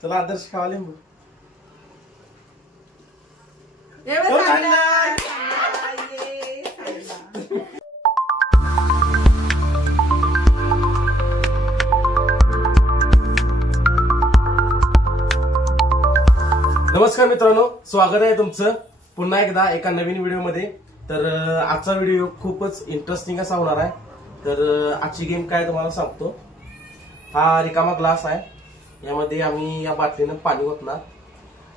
चला आदर्श खावा लिंबू. नमस्कार मित्रांनो, स्वागत आहे तुमचं पुन्हा एकदा एका नवीन व्हिडिओ मध्ये. तर आजचा व्हिडिओ खूपच इंटरेस्टिंग असा होणार आहे. तर आजची गेम काय तुम्हाला सांगतो. हा रिकामा ग्लास आहे. यामध्ये आम्ही या बाटलीनं पाणी ओतणार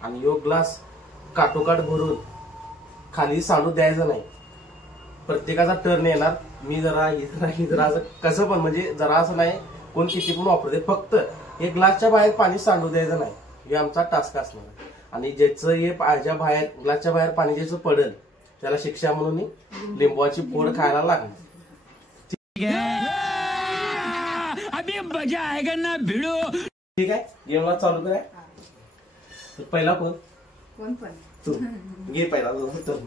आणि यो ग्लास काटोकाट भरून खाली सांडू द्यायचं नाही. प्रत्येकाचा टर्न येणार. मी जरा असं कसं पण म्हणजे जरा असं नाही, कोण किती पण वापरते. फक्त एक ग्लासच्या बाहेर पाणी सांडू द्यायचं नाही. हे आमचा टास्क असणार आहे. आणि ज्याचं हे पायाच्या बाहेर ग्लासच्या बाहेर पाणी ज्याचं पडेल त्याला शिक्षा म्हणून लिंबूची फोड खायला लागणार. ठीक आहे, गेमला चालू करा. तर पहिला कोण तू घे पहिला तर.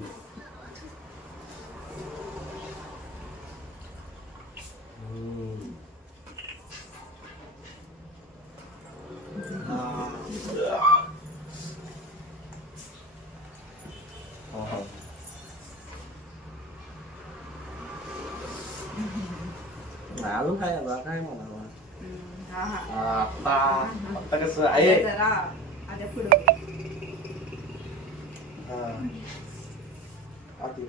अजून काय काय म्हणा आता कसं आहे.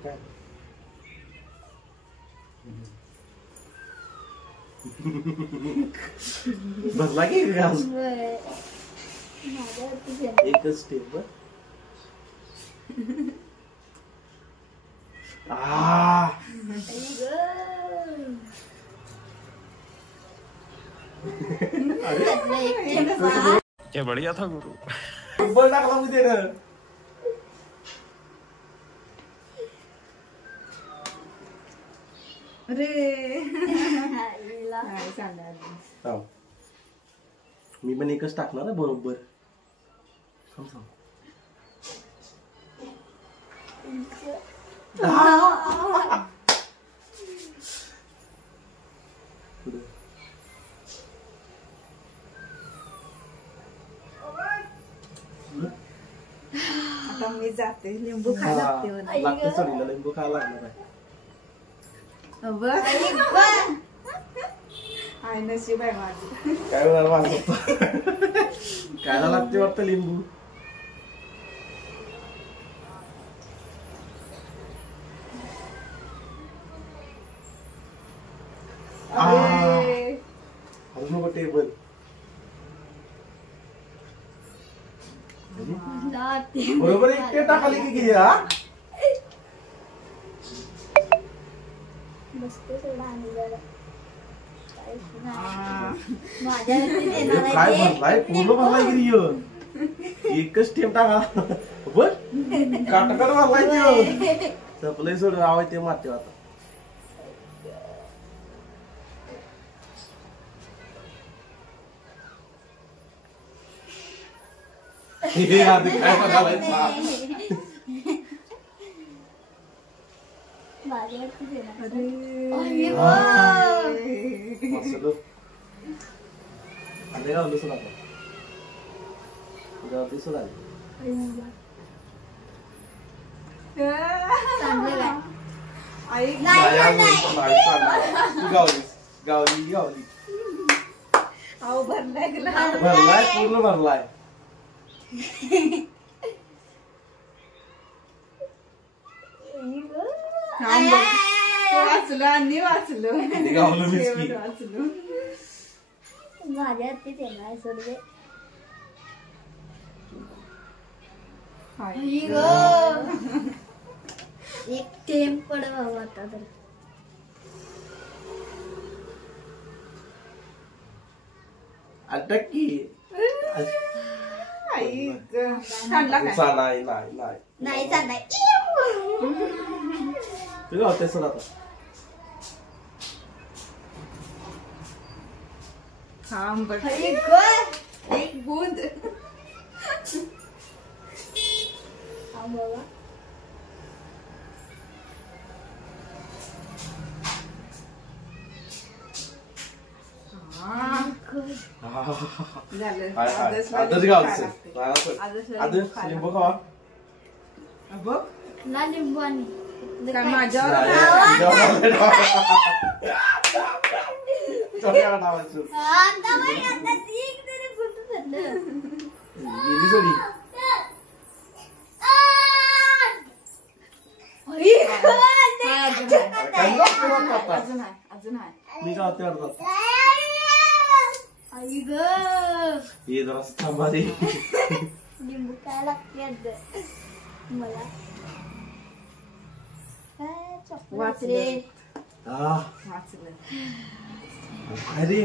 काय भरला की एकच स्टेप. क्या बढ़िया था गुरु. बल टाकला मी ते. मी पण एकच टाकणार आहे बरोबर. आता मी जाते. लिंबू खायला लागते. चढीला लिंबू खायला लागणार आहे. आहे नशीब आहे माझी. काय होणार माझं. खायला लागते वाटतं लिंबू. अजून नको टेबल. बरोबर एक टेप टाकाली की किती. काय भरलाय पूर्ण भरलाय की एकच टेप टाका. बर काटकाट भरलाय. सपलंय सोड आवाज ते मारते आता. काय बघायला गावली गावली. भरलाय पूर्ण भरलाय. वाचलो आणि वाचलो. माझ्या हाती येणार सोडले. एक टेम पड बाबा आता तर. अटक की नाही चाललाय. तुला होते सर आता. एक बूंद. झालं हाय, हाय. आदर्शला आदर्श लिंबू गावचं. खायला लागते. आदर्शला आदर्श लिंबू लिंबू खायला खावा. बघ ना लिंबू आणि काय माझ्यावर नाही, तुझ्यावर लावायचं. आता बाई, आता ती एक तरी कुठं झालं? गेली सोडी. काय अजून आहे? काय गं? आता. अजून आहे अजून आहे मी गावते अर्धा. आई गं. हे जरा थांबा रे. लिंबू काय लागते आता? मला काय चॉकलेट वाचलं. रे. वाचलं काय रे?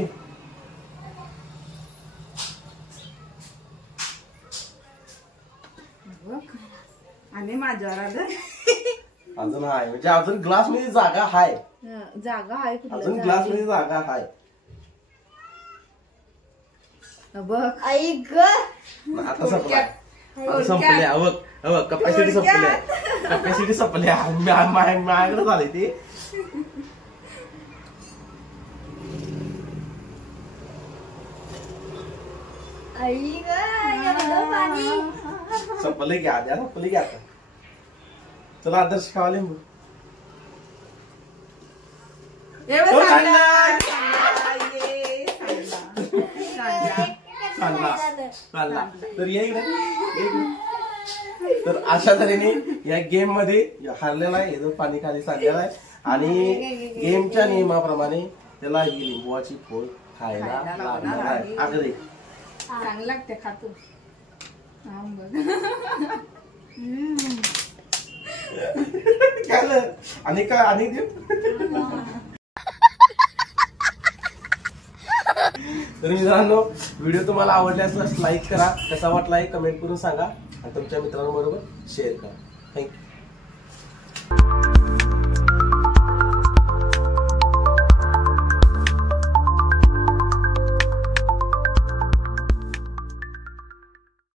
बघ आणि माझ्यावर आलं अजून आहे म्हणजे अजून ग्लास मध्ये जागा हाय. जागा आहे कुठलं अजून ग्लास मध्ये जागा हाय. बघ आई ग. आता संपला. आता संपले. अवक कपॅसिटी संपल्या. कपॅसिटी संपल्या. माझ्याकडे झाले ते. आई ग, एवढं पाणी. संपले की आधी संपले की आता. चला आदर्श खावा लिंबू. एवढं हो, सांडलं. चालला चालला. तर ये इकडे, ये इकडे. तर अशा तऱ्हेने या गेम मध्ये हारलेला आहे. याचं पाणी खाली सांडलेलं आहे आणि गेमच्या नियमाप्रमाणे त्याला ही लिंबूची फोड खायला लागणार आहे. अगदी चांगलं लागते खातो बघ काय आणि काय आणि तर मित्रांनो, व्हिडिओ तुम्हाला आवडला असल्यास लाईक करा, कसा वाटला कमेंट करून सांगा आणि तुमच्या मित्रांबरोबर शेअर करा. थँक्यू.